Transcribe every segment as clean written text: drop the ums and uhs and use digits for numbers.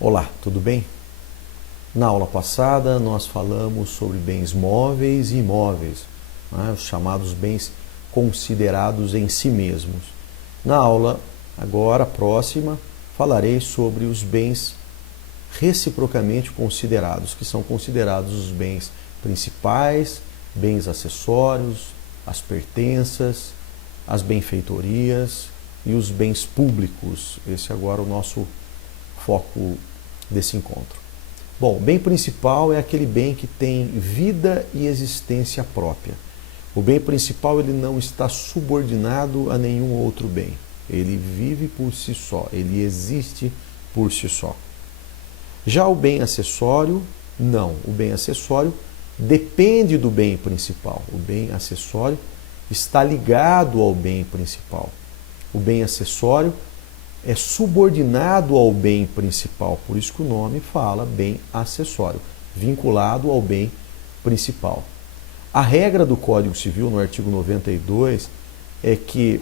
Olá, tudo bem? Na aula passada nós falamos sobre bens móveis e imóveis, né, os chamados bens considerados em si mesmos. Na aula agora próxima falarei sobre os bens reciprocamente considerados, que são considerados os bens principais, bens acessórios, as pertenças, as benfeitorias e os bens públicos. Esse agora é o nosso foco desse encontro. Bom, bem principal é aquele bem que tem vida e existência própria. O bem principal ele não está subordinado a nenhum outro bem. Ele vive por si só, ele existe por si só. Já o bem acessório, não. O bem acessório depende do bem principal. O bem acessório está ligado ao bem principal. O bem acessório é subordinado ao bem principal, por isso que o nome fala bem acessório, vinculado ao bem principal. A regra do Código Civil, no artigo 92, é que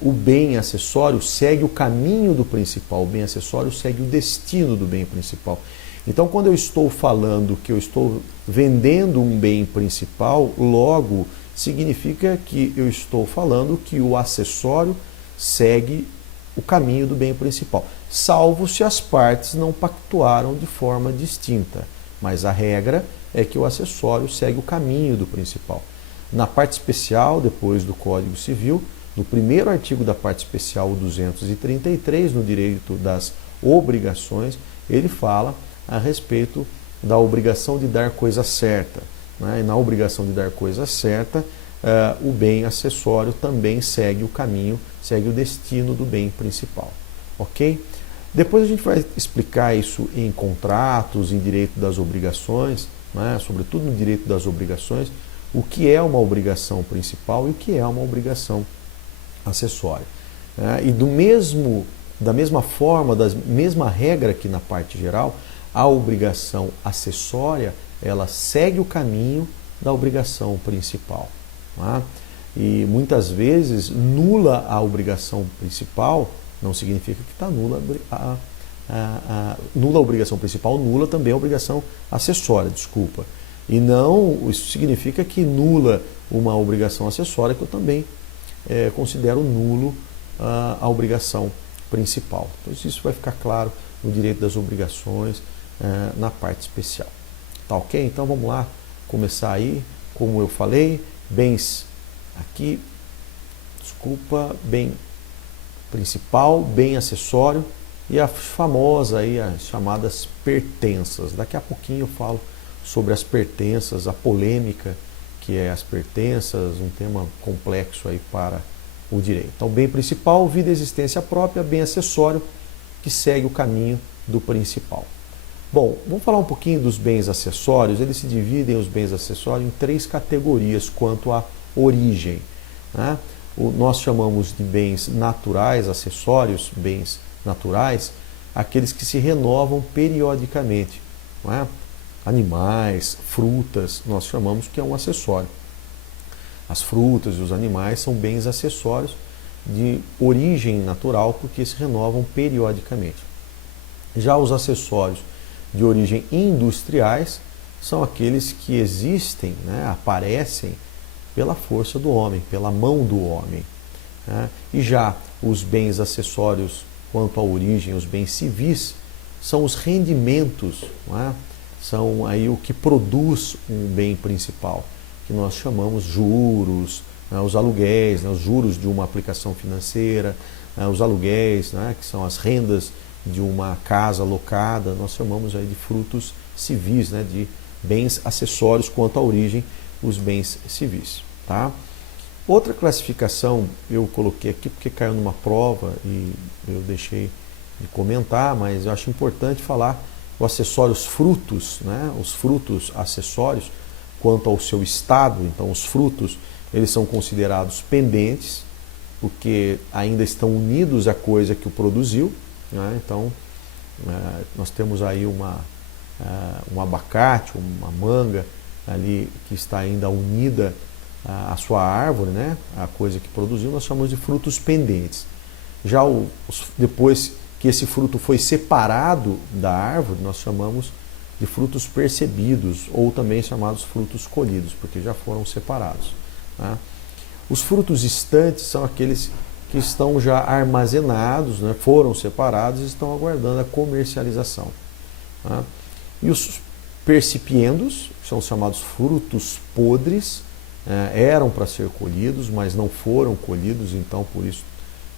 o bem acessório segue o caminho do principal, o bem acessório segue o destino do bem principal. Então, quando eu estou falando que eu estou vendendo um bem principal, logo significa que eu estou falando que o acessório segue o caminho do bem principal, salvo se as partes não pactuaram de forma distinta. Mas a regra é que o acessório segue o caminho do principal. Na parte especial, depois do Código Civil, no primeiro artigo da parte especial, o 233, no direito das obrigações, ele fala a respeito da obrigação de dar coisa certa, né? E na obrigação de dar coisa certa, o bem acessório também segue o caminho, segue o destino do bem principal. Ok? Depois a gente vai explicar isso em contratos, em direito das obrigações, né? Sobretudo no direito das obrigações, o que é uma obrigação principal e o que é uma obrigação acessória. E da mesma forma, da mesma regra que na parte geral, a obrigação acessória ela segue o caminho da obrigação principal. E muitas vezes nula a obrigação principal não significa que está nula nula a obrigação principal, nula também a obrigação acessória, desculpa. E não, isso significa que nula uma obrigação acessória que eu também considero nulo a obrigação principal. Então isso vai ficar claro no direito das obrigações na parte especial. Tá ok? Então vamos lá começar aí, como eu falei, bens aqui, bem principal, bem acessório e a famosa aí, as chamadas pertenças. Daqui a pouquinho eu falo sobre as pertenças, a polêmica que é as pertenças, um tema complexo aí para o direito. Então, bem principal, vida e existência própria, bem acessório, que segue o caminho do principal. Bom, vamos falar um pouquinho dos bens acessórios. Eles se dividem, os bens acessórios, em três categorias quanto à origem. Né? Nós chamamos de bens naturais, acessórios, bens naturais, aqueles que se renovam periodicamente. Não é? Animais, frutas, nós chamamos que é um acessório. As frutas e os animais são bens acessórios de origem natural porque se renovam periodicamente. Já os acessórios de origem industriais são aqueles que existem, né, aparecem pela força do homem, pela mão do homem. Né? E já os bens acessórios quanto à origem, os bens civis, são os rendimentos, né? São aí o que produz um bem principal, que nós chamamos juros, né, os aluguéis, né, os juros de uma aplicação financeira, né, os aluguéis, né, que são as rendas de uma casa locada, nós chamamos aí de frutos civis, né, de bens acessórios quanto à origem, os bens civis. Tá? Outra classificação eu coloquei aqui porque caiu numa prova e eu deixei de comentar, mas eu acho importante falar os acessórios frutos, né, os frutos acessórios, quanto ao seu estado. Então os frutos eles são considerados pendentes, porque ainda estão unidos à coisa que o produziu. Né? Então nós temos aí um abacate, uma manga ali que está ainda unida à sua árvore, né? A coisa que produziu, nós chamamos de frutos pendentes. Já depois que esse fruto foi separado da árvore, nós chamamos de frutos percebidos, ou também chamados frutos colhidos, porque já foram separados. Né? Os frutos estantes são aqueles que estão já armazenados, né? Foram separados e estão aguardando a comercialização. Né? E os percipiendos, são chamados frutos podres, eram para ser colhidos, mas não foram colhidos, então por isso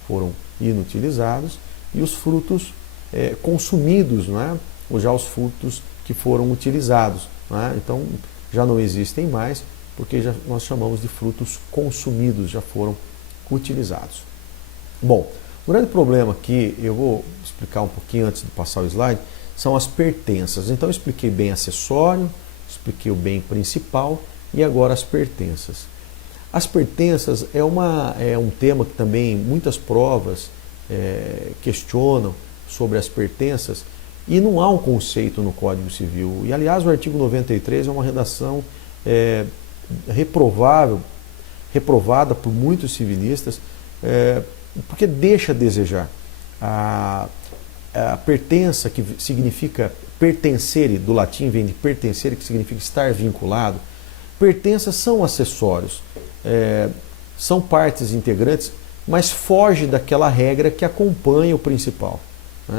foram inutilizados. E os frutos consumidos, né? Ou já os frutos que foram utilizados. Né? Então já não existem mais, porque nós chamamos de frutos consumidos, já foram utilizados. Bom, o grande problema que eu vou explicar um pouquinho antes de passar o slide, são as pertenças. Então eu expliquei bem acessório, expliquei o bem principal e agora as pertenças. As pertenças é um tema que também muitas provas questionam sobre as pertenças, e não há um conceito no Código Civil. E aliás o artigo 93 é uma redação reprovada por muitos civilistas, porque deixa a desejar. A pertença, que significa pertencer, do latim vem de pertencer, que significa estar vinculado. Pertenças são acessórios, são partes integrantes, mas foge daquela regra que acompanha o principal.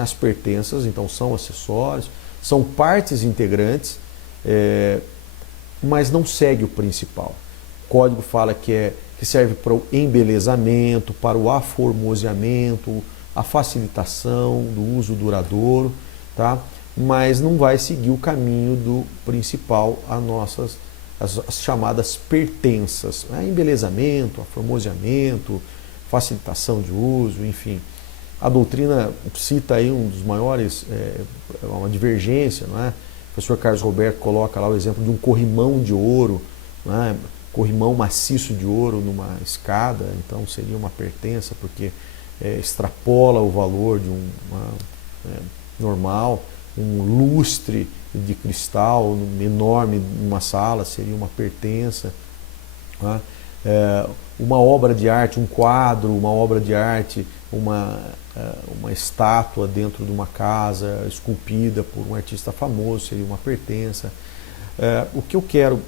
As pertenças, então, são acessórios, são partes integrantes, mas não segue o principal. O código fala que serve para o embelezamento, para o aformoseamento, a facilitação do uso duradouro, tá? Mas não vai seguir o caminho do principal, as chamadas pertenças. Embelezamento, aformoseamento, facilitação de uso, enfim. A doutrina cita aí um dos maiores, uma divergência, não é? O professor Carlos Roberto coloca lá o exemplo de um corrimão de ouro, não é? Corrimão maciço de ouro numa escada, então seria uma pertença, porque extrapola o valor de normal. Um lustre de cristal enorme numa sala seria uma pertença. Não é? Uma obra de arte, um quadro, uma obra de arte, uma estátua dentro de uma casa esculpida por um artista famoso seria uma pertença. O que eu quero,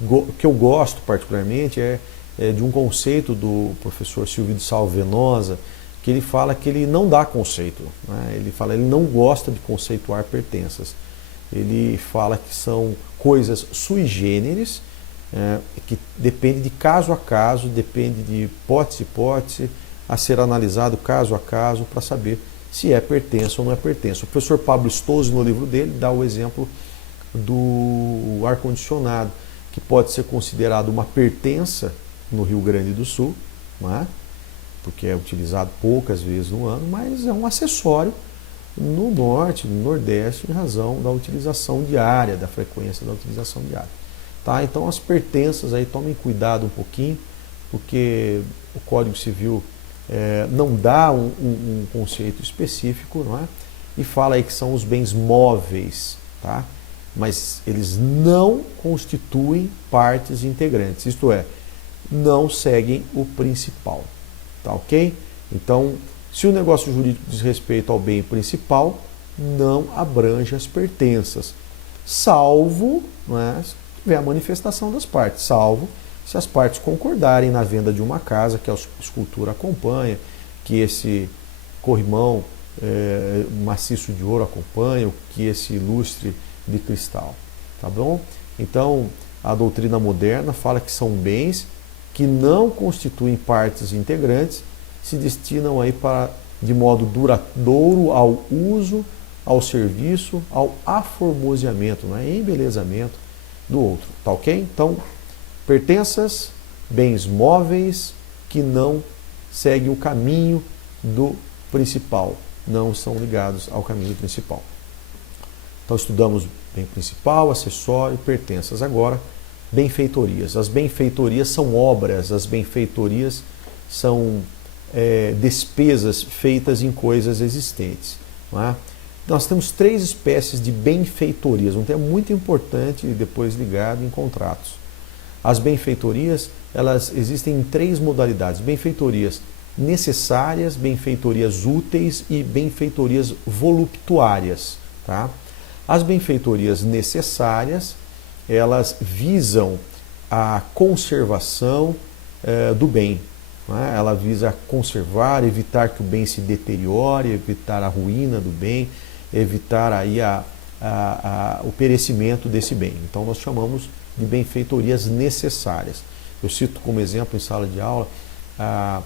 o que eu gosto particularmente é de um conceito do professor Silvio de Salvo Venosa, que ele fala que ele não dá conceito, né? Ele não gosta de conceituar pertenças. Ele fala que são coisas sui generis, que depende de caso a caso, depende de hipótese a hipótese, a ser analisado caso a caso para saber se é pertença ou não é pertença. O professor Pablo Stozzi, no livro dele, dá o exemplo do ar-condicionado, que pode ser considerado uma pertença no Rio Grande do Sul, não é? Porque é utilizado poucas vezes no ano, mas é um acessório no norte, no nordeste, em razão da utilização diária, da frequência da utilização diária. Tá? Então as pertenças aí, tomem cuidado um pouquinho, porque o Código Civil não dá um conceito específico, não é? E fala aí que são os bens móveis, tá? Mas eles não constituem partes integrantes, isto é, não seguem o principal, tá ok? Então, se o negócio jurídico diz respeito ao bem principal, não abrange as pertenças, salvo, não é, se tiver a manifestação das partes, salvo se as partes concordarem na venda de uma casa, que a escultura acompanha, que esse corrimão maciço de ouro acompanha, que esse lustre de cristal, tá bom? Então, a doutrina moderna fala que são bens que não constituem partes integrantes, se destinam aí de modo duradouro ao uso, ao serviço, ao aformoseamento, não é? Embelezamento do outro, tá ok? Então, pertenças, bens móveis que não seguem o caminho do principal, não são ligados ao caminho principal. Então estudamos bem principal, acessório, pertenças. Agora, benfeitorias. As benfeitorias são obras, as benfeitorias são despesas feitas em coisas existentes. Não é? Nós temos 3 espécies de benfeitorias, um tema muito importante e depois ligado em contratos. As benfeitorias, elas existem em 3 modalidades. Benfeitorias necessárias, benfeitorias úteis e benfeitorias voluptuárias. Tá? As benfeitorias necessárias, elas visam a conservação do bem. Né? Ela visa conservar, evitar que o bem se deteriore, evitar a ruína do bem, evitar aí o perecimento desse bem. Então nós chamamos de benfeitorias necessárias. Eu cito como exemplo em sala de aula a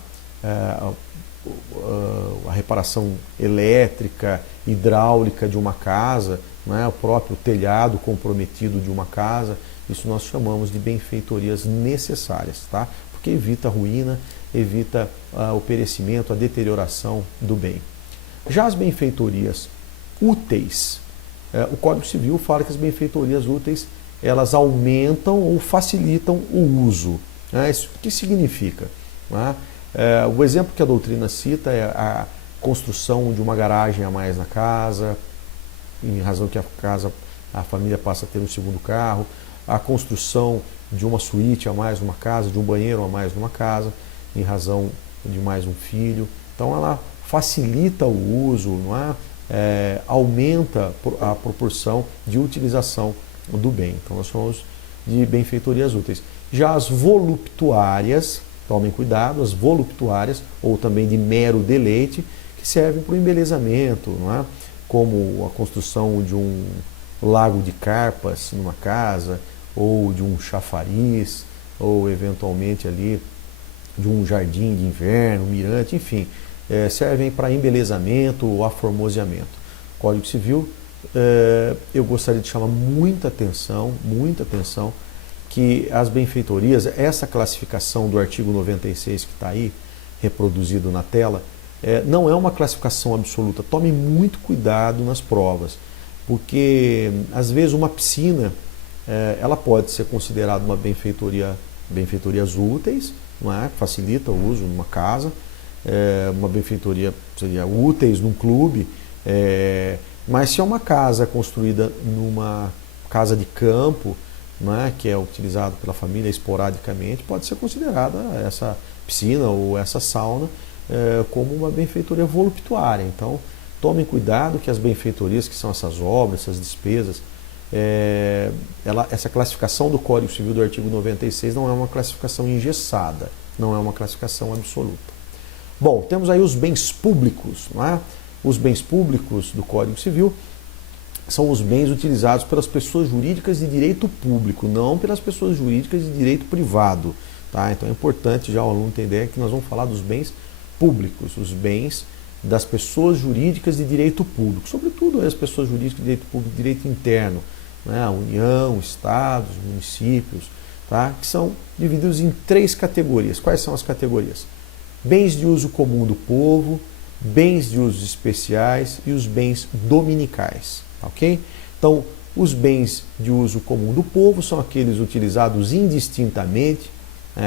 reparação elétrica, hidráulica de uma casa, né? O próprio telhado comprometido de uma casa. Isso nós chamamos de benfeitorias necessárias, tá? Porque evita a ruína, evita o perecimento, a deterioração do bem. Já as benfeitorias úteis, o Código Civil fala que as benfeitorias úteis, elas aumentam ou facilitam o uso. Né? Isso o que significa? Né? O exemplo que a doutrina cita é a construção de uma garagem a mais na casa, em razão que a família passa a ter um segundo carro, a construção de uma suíte a mais numa casa, de um banheiro a mais numa casa, em razão de mais um filho. Então ela facilita o uso, não é? Aumenta a proporção de utilização do bem. Então nós chamamos de benfeitorias úteis. Já as voluptuárias, tomem cuidado, as voluptuárias, ou também de mero deleite, que servem para o embelezamento, não é? Como a construção de um lago de carpas numa casa, ou de um chafariz, ou eventualmente ali de um jardim de inverno, mirante, enfim, servem para embelezamento ou aformoseamento. Código Civil, eu gostaria de chamar muita atenção, que as benfeitorias, essa classificação do artigo 96 que está aí reproduzido na tela, não é uma classificação absoluta. Tome muito cuidado nas provas, porque às vezes uma piscina ela pode ser considerada uma benfeitorias úteis, não é? Facilita o uso numa casa, uma benfeitoria seria úteis num clube, mas se é uma casa construída numa casa de campo, não é? Que é utilizado pela família esporadicamente, pode ser considerada essa piscina ou essa sauna como uma benfeitoria voluptuária. Então tomem cuidado que as benfeitorias, que são essas obras, essas despesas, essa classificação do Código Civil do artigo 96 não é uma classificação engessada, não é uma classificação absoluta. Bom, temos aí os bens públicos. Não é? Os bens públicos do Código Civil são os bens utilizados pelas pessoas jurídicas de direito público, não pelas pessoas jurídicas de direito privado. Tá? Então é importante já o aluno entender que nós vamos falar dos bens públicos, os bens das pessoas jurídicas de direito público, sobretudo as pessoas jurídicas de direito público, de direito interno, né? A União, Estados, municípios, tá? Que são divididos em 3 categorias. Quais são as categorias? Bens de uso comum do povo, bens de usos especiais e os bens dominicais. Ok? Então, os bens de uso comum do povo são aqueles utilizados indistintamente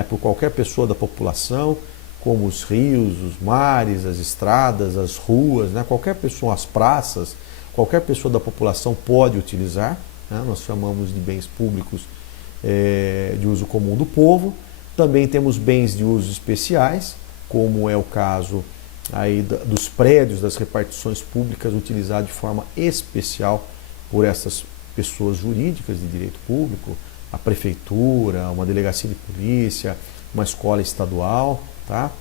por qualquer pessoa da população, como os rios, os mares, as estradas, as ruas, né? Qualquer pessoa, as praças, qualquer pessoa da população pode utilizar. Né? Nós chamamos de bens públicos de uso comum do povo. Também temos bens de usos especiais, como é o caso aí dos prédios, das repartições públicas utilizados de forma especial por essas pessoas jurídicas de direito público, a prefeitura, uma delegacia de polícia, uma escola estadual. Tá?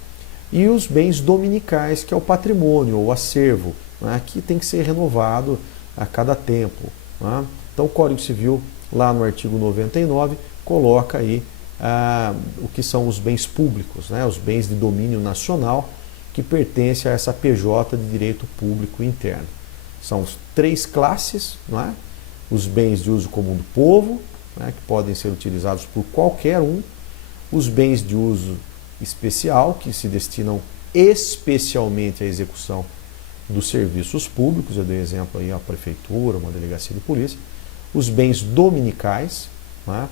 E os bens dominicais, que é o patrimônio ou acervo, né, que tem que ser renovado a cada tempo. Né? Então o Código Civil, lá no artigo 99, coloca aí o que são os bens públicos, né, os bens de domínio nacional que pertencem a essa PJ de direito público interno. São 3 classes, né, os bens de uso comum do povo, né, que podem ser utilizados por qualquer um, os bens de uso especial, que se destinam especialmente à execução dos serviços públicos, eu dei exemplo aí a prefeitura, uma delegacia de polícia, os bens dominicais, né,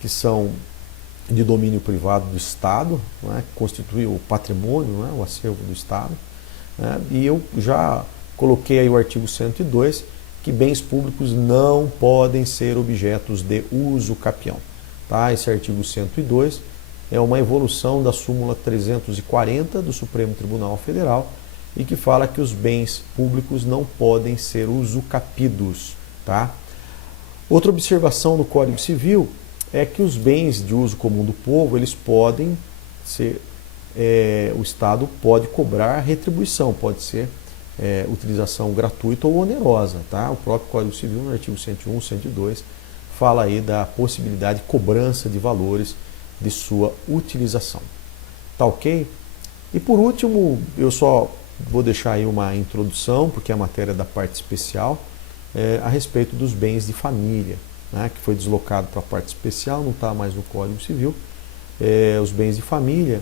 que são de domínio privado do Estado, né, que constitui o patrimônio, né, o acervo do Estado, né, e eu já coloquei aí o artigo 102, que bens públicos não podem ser objetos de uso capião. Tá? Esse artigo 102 é uma evolução da súmula 340 do Supremo Tribunal Federal e que fala que os bens públicos não podem ser usucapidos, tá? Outra observação no Código Civil é que os bens de uso comum do povo, eles podem ser, o Estado pode cobrar retribuição, pode ser utilização gratuita ou onerosa, tá? O próprio Código Civil, no artigo 101, 102, fala aí da possibilidade de cobrança de valores de sua utilização. Tá ok? E por último, eu só vou deixar aí uma introdução, porque é a matéria da parte especial, a respeito dos bens de família, né, que foi deslocado para a parte especial, não está mais no Código Civil. Os bens de família,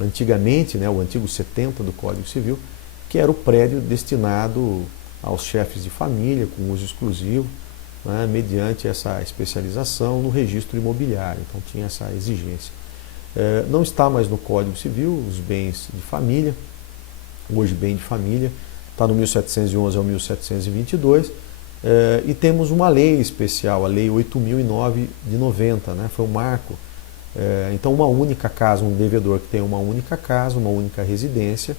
antigamente, né, o artigo 70 do Código Civil, que era o prédio destinado aos chefes de família, com uso exclusivo, né, mediante essa especialização no registro imobiliário. Então tinha essa exigência. Não está mais no Código Civil os bens de família. Hoje, bem de família está no 1711 ao 1722. E temos uma lei especial, a Lei 8.009 de 90, né? Foi um marco. Então, uma única casa, um devedor que tem uma única casa, uma única residência,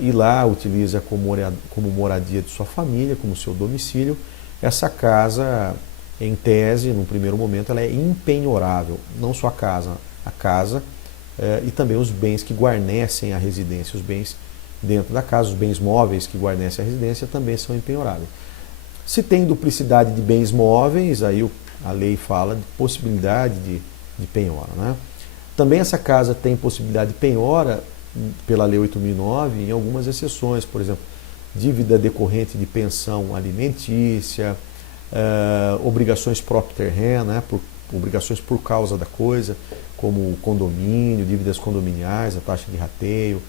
e lá utiliza como moradia de sua família, como seu domicílio, essa casa, em tese, no primeiro momento, ela é impenhorável. Não só a casa e também os bens que guarnecem a residência, os bens dentro da casa, os bens móveis que guarnecem a residência também são impenhoráveis. Se tem duplicidade de bens móveis, aí a lei fala de possibilidade de penhora, né? Também essa casa tem possibilidade de penhora pela Lei 8.009 em algumas exceções, por exemplo, dívida decorrente de pensão alimentícia, obrigações próprio terreno, né? Obrigações por causa da coisa, como condomínio, dívidas condominiais, a taxa de rateio,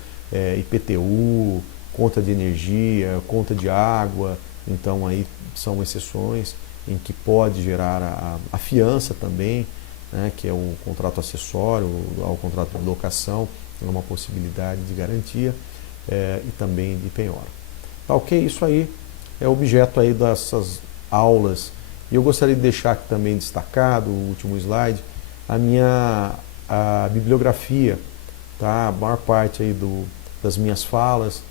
IPTU, conta de energia, conta de água. Então aí são exceções em que pode gerar a fiança também, né, que é o contrato acessório ao contrato de locação, é uma possibilidade de garantia e também de penhora. Tá ok? Isso aí é objeto aí dessas aulas. E eu gostaria de deixar aqui também destacado, o último slide, a bibliografia, tá? A maior parte aí das minhas falas,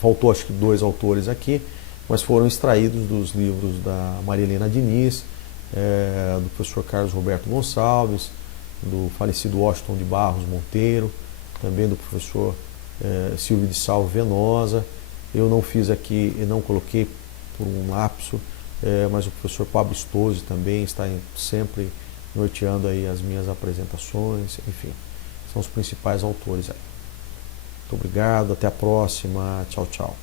faltou acho que 2 autores aqui, mas foram extraídos dos livros da Maria Helena Diniz, do professor Carlos Roberto Gonçalves, do falecido Washington de Barros Monteiro, também do professor Silvio de Salvo Venosa. Eu não fiz aqui e não coloquei por um lapso, mas o professor Pablo Stosi também está sempre norteando aí as minhas apresentações, enfim, são os principais autores aí. Muito obrigado, até a próxima, tchau, tchau.